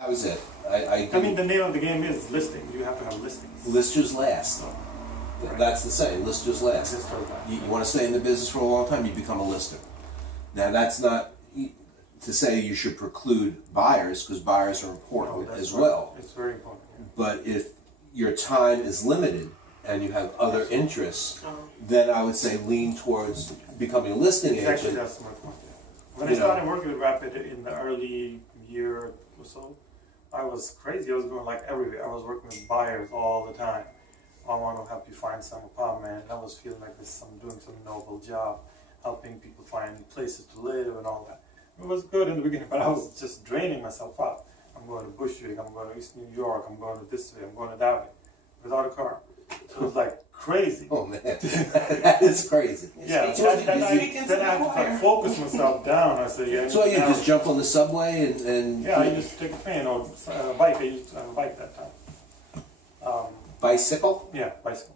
That was it. I mean, the name of the game is listing. You have to have listings. Listers last. Right. That's the saying, listers last. Listers last. You want to stay in the business for a long time, you become a lister. Now that's not to say you should preclude buyers, because buyers are important as right. well. It's very important. Yeah. But if your time is limited and you have other interests, then I would say lean towards becoming a listing Exactly, agent. that's my point. Yeah. When I started working with Rapid in the early year or so, I was crazy. I was going like everywhere. I was working with buyers all the time. I want to help you find some apartment. I was feeling like I'm doing some noble job, helping people find places to live and all that. It was good in the beginning, but I was just draining myself out. I'm going to Bushwick, I'm going to East New York, I'm going to this way, I'm going to that way, without a car. So it was like crazy. Oh man, that is crazy. Yeah, then I had to focus myself down. I said, yeah. So you just jump on the subway and yeah, I used to take a train or a bike. I used to have a bike that time. bicycle? Yeah, bicycle.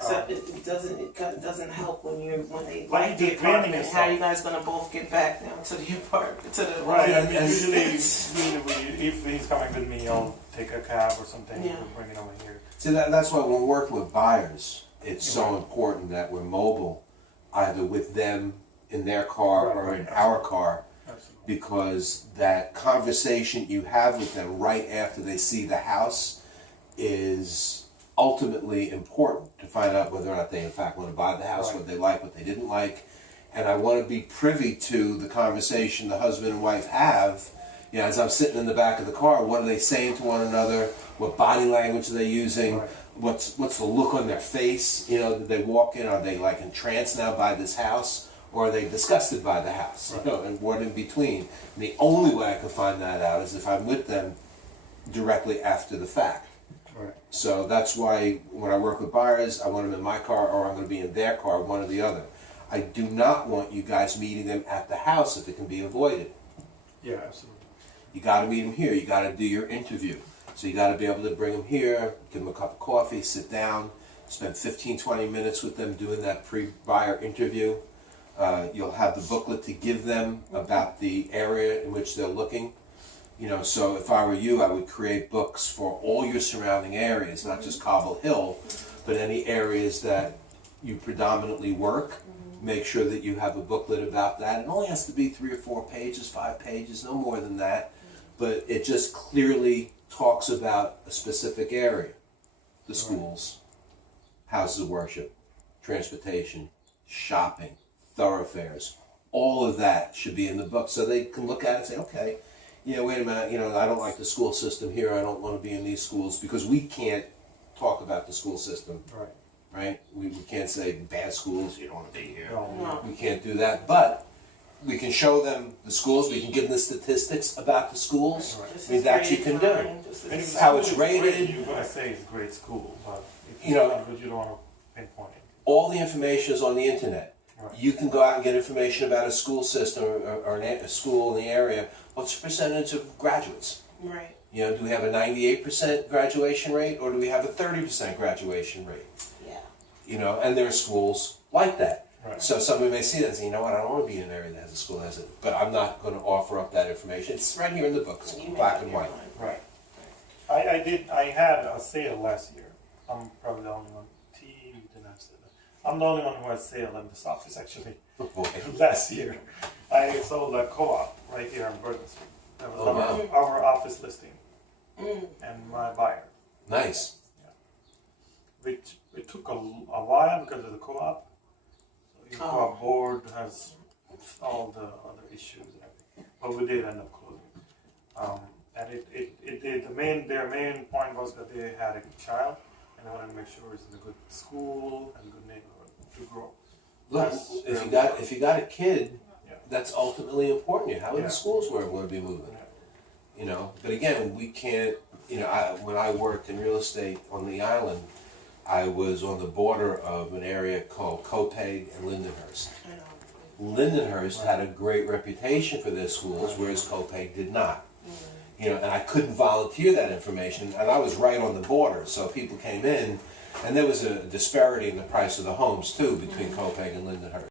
So it doesn't help when they Well, like the you're draining apartment. yourself. How are you guys gonna both get back now to the apartment to the Right, and- and usually if he's coming with me, I'll take a cab or something Yeah. and bring it over here. See, that's why when we're working with buyers, it's so important that we're mobile, either with them in their car or in our car, Absolutely. because that conversation you have with them right after they see the house is ultimately important to find out whether or not they in fact want to buy the house, Right. what they like, what they didn't like. And I want to be privy to the conversation the husband and wife have. You know, as I'm sitting in the back of the car, what are they saying to one another? What body language are they using? Right. What's the look on their face? You know, did they walk in? Are they like entranced now by this house, or are they disgusted by the house? Right. You know, and what in between. And the only way I can find that out is if I'm with them directly after the fact. Right. So that's why when I work with buyers, I want them in my car or I'm going to be in their car, one or the other. I do not want you guys meeting them at the house if it can be avoided. Yeah, absolutely. You got to meet them here. You got to do your interview. So you got to be able to bring them here, give them a cup of coffee, sit down, spend 15, 20 minutes with them doing that pre-buyer interview. You'll have the booklet to give them about the area in which they're looking. You know, so if I were you, I would create books for all your surrounding areas, not just Cobble Hill, but any areas that you predominantly work. Make sure that you have a booklet about that. It only has to be 3 or 4 pages, 5 pages, no more than that. But it just clearly talks about a specific area. The schools, houses of worship, transportation, shopping, thoroughfares. All of that should be in the book so they can look at it and say, okay, yeah, wait a minute, you know, I don't like the school system here, I don't want to be in these schools, because we can't talk about the school system, Right. right? We can't say bad schools, you don't want to be here. No. We can't do that, but we can show them the schools, we can give them the statistics about the schools. Right. Just I mean, as that you great can as do. mine, just as- And if the How it's school is great, rated. you're going to say it's a great school, but if You know, it's not good, you don't want to pinpoint it. All the information is on the internet. Right. You can go out and get information about a school system or a school in the area. What's the percentage of graduates? Right. You know, do we have a 98% graduation rate or do we have a 30% graduation rate? Yeah. You know, and there are schools like that. Right. So somebody may see that and say, you know what, I don't want to be in an area that has a school that has it, but I'm not going to offer up that information. It's right here in the book, it's You make black up and your white. mind. Right. I had a sale last year. I'm probably the only one. You didn't have sale. I'm the only one who had sale in this office actually. Oh, boy. Last year, I sold a co-op right here on Burton Street. That was Oh, our office listing Mm. and my buyer. Nice. Which it took a while because of the co-op. So the co-op board has all the other issues and everything. But we did end up closing. And it did. Their main point was that they had a child and they wanted to make sure it's in a good school and good neighborhood to grow. Look, That's if you got a kid, Yeah. that's ultimately important. How are Yeah. the schools where we're going to be moving? Yeah. You know, but again, we can't. You know, when I worked in real estate on the island, I was on the border of an area called Copeg and Lindenhurst. I know. Lindenhurst had a great reputation for their schools, whereas Copeg did not. You know, and I couldn't volunteer that information, and I was right on the border, so people came in, and there was a disparity in the price of the homes too between Copeg and Lindenhurst.